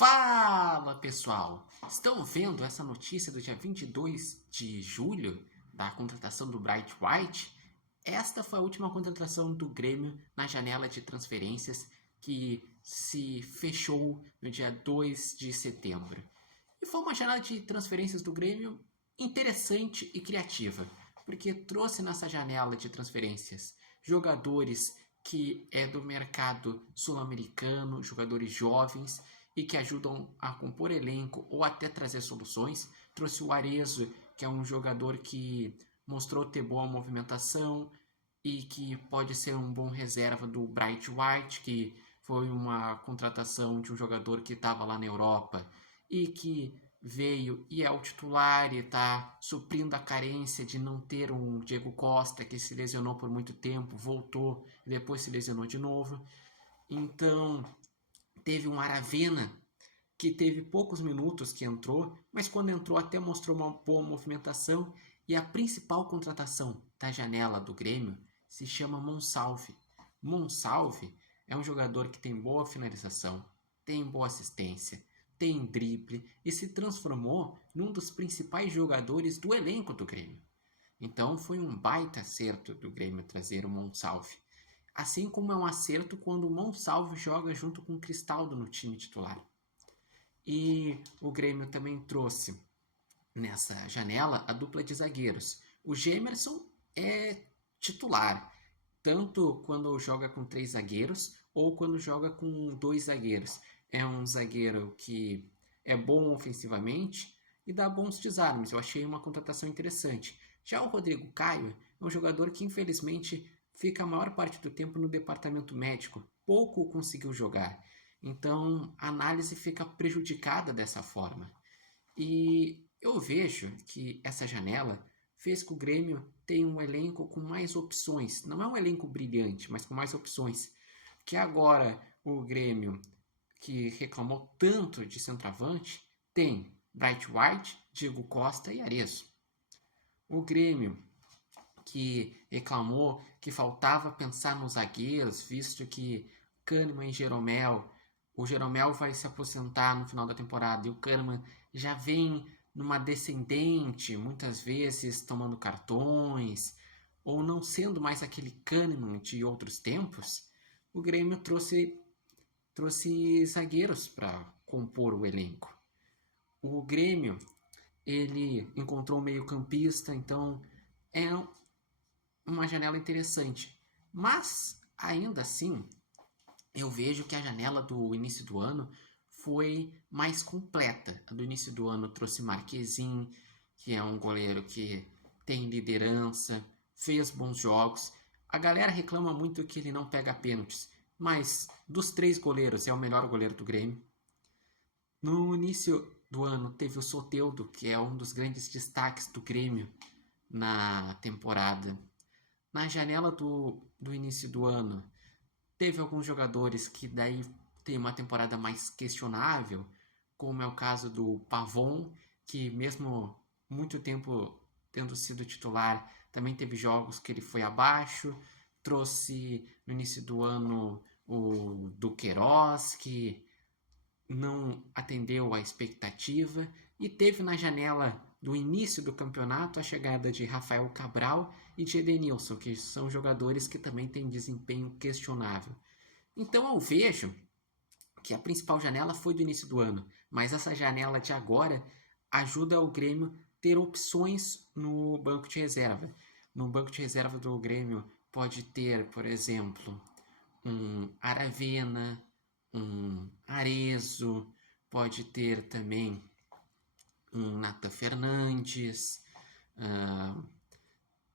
Fala pessoal! Estão vendo essa notícia do dia 22 de julho da contratação do Bright White? Esta foi a última contratação do Grêmio na janela de transferências que se fechou no dia 2 de setembro. E foi uma janela de transferências do Grêmio interessante e criativa, porque trouxe nessa janela de transferências jogadores que é do mercado sul-americano, jogadores jovens e que ajudam a compor elenco ou até trazer soluções. Trouxe o Arezzo, que é um jogador que mostrou ter boa movimentação e que pode ser um bom reserva do Bright White, que foi uma contratação de um jogador que estava lá na Europa e que veio e é o titular e está suprindo a carência de não ter um Diego Costa que se lesionou por muito tempo, voltou e depois se lesionou de novo. Então teve um Aravena que teve poucos minutos que entrou, mas quando entrou até mostrou uma boa movimentação. E a principal contratação da janela do Grêmio se chama Monsalve. Monsalve é um jogador que tem boa finalização, tem boa assistência, tem drible e se transformou num dos principais jogadores do elenco do Grêmio. Então foi um baita acerto do Grêmio trazer o Monsalve. Assim como é um acerto quando o Monsalve joga junto com o Cristaldo no time titular. E o Grêmio também trouxe nessa janela a dupla de zagueiros. O Gemerson é titular, tanto quando joga com 3 zagueiros ou quando joga com 2 zagueiros. É um zagueiro que é bom ofensivamente e dá bons desarmes. Eu achei uma contratação interessante. Já o Rodrigo Caio é um jogador que infelizmente fica a maior parte do tempo no departamento médico. Pouco conseguiu jogar. Então a análise fica prejudicada dessa forma. E eu vejo que essa janela fez que o Grêmio tenha um elenco com mais opções. Não é um elenco brilhante, mas com mais opções. Que agora o Grêmio, que reclamou tanto de centroavante, tem Bright White, Diego Costa e Arezzo. O Grêmio, que reclamou que faltava pensar nos zagueiros, visto que Kahneman e Jeromel, o Jeromel vai se aposentar no final da temporada e o Kahneman já vem numa descendente, muitas vezes tomando cartões, ou não sendo mais aquele Kahneman de outros tempos. O Grêmio trouxe zagueiros para compor o elenco. O Grêmio, ele encontrou um meio-campista, então é uma janela interessante. Mas, ainda assim, eu vejo que a janela do início do ano foi mais completa. A do início do ano trouxe Marquezin, que é um goleiro que tem liderança, fez bons jogos. A galera reclama muito que ele não pega pênaltis, mas dos 3 goleiros é o melhor goleiro do Grêmio. No início do ano teve o Soteldo, que é um dos grandes destaques do Grêmio na temporada. Na janela do início do ano, teve alguns jogadores que daí tem uma temporada mais questionável, como é o caso do Pavon, que mesmo muito tempo tendo sido titular, também teve jogos que ele foi abaixo. Trouxe no início do ano o Duqueiroz, que não atendeu à expectativa, e teve na janela do início do campeonato a chegada de Rafael Cabral e de Edenilson, que são jogadores que também têm desempenho questionável. Então eu vejo que a principal janela foi do início do ano, mas essa janela de agora ajuda o Grêmio ter opções no banco de reserva. No banco de reserva do Grêmio pode ter, por exemplo, um Aravena, um Arezzo, pode ter também um Nathan Fernandes,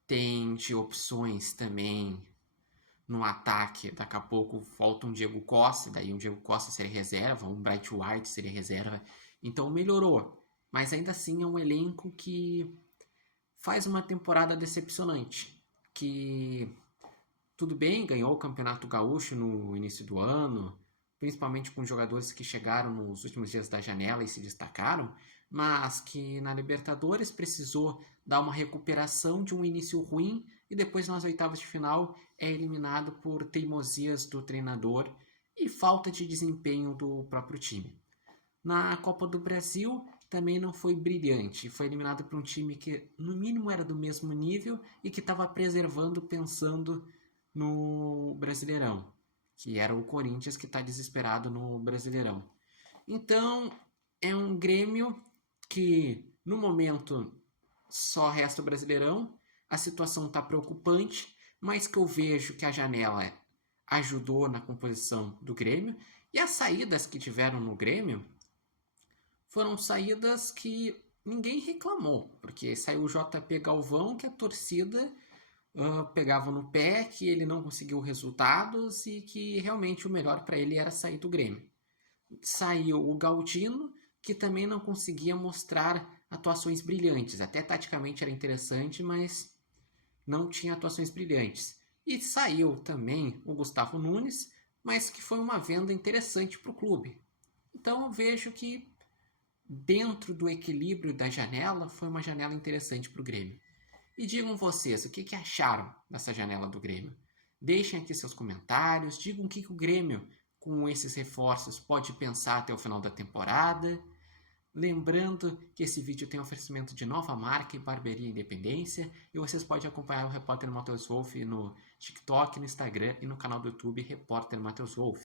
tem de opções também no ataque. Daqui a pouco falta um Diego Costa, daí um Diego Costa seria reserva, um Bright White seria reserva, então melhorou, mas ainda assim é um elenco que faz uma temporada decepcionante, que tudo bem, ganhou o Campeonato Gaúcho no início do ano, principalmente com jogadores que chegaram nos últimos dias da janela e se destacaram, mas que na Libertadores precisou dar uma recuperação de um início ruim e depois nas oitavas de final é eliminado por teimosias do treinador e falta de desempenho do próprio time. Na Copa do Brasil também não foi brilhante. Foi eliminado por um time que no mínimo era do mesmo nível e que estava preservando pensando no Brasileirão, que era o Corinthians que está desesperado no Brasileirão. Então é um Grêmio que no momento só resta o Brasileirão, a situação está preocupante, mas que eu vejo que a janela ajudou na composição do Grêmio e as saídas que tiveram no Grêmio foram saídas que ninguém reclamou, porque saiu o JP Galvão, que a torcida pegava no pé, que ele não conseguiu resultados e que realmente o melhor para ele era sair do Grêmio. Saiu o Galdino, que também não conseguia mostrar atuações brilhantes. Até taticamente era interessante, mas não tinha atuações brilhantes. E saiu também o Gustavo Nunes, mas que foi uma venda interessante para o clube. Então eu vejo que dentro do equilíbrio da janela foi uma janela interessante para o Grêmio. E digam vocês, o que acharam dessa janela do Grêmio? Deixem aqui seus comentários, digam o que o Grêmio, com esses reforços, pode pensar até o final da temporada. Lembrando que esse vídeo tem oferecimento de nova marca e barbearia Independência, e vocês podem acompanhar o Repórter Matheus Wolff no TikTok, no Instagram e no canal do YouTube Repórter Matheus Wolff.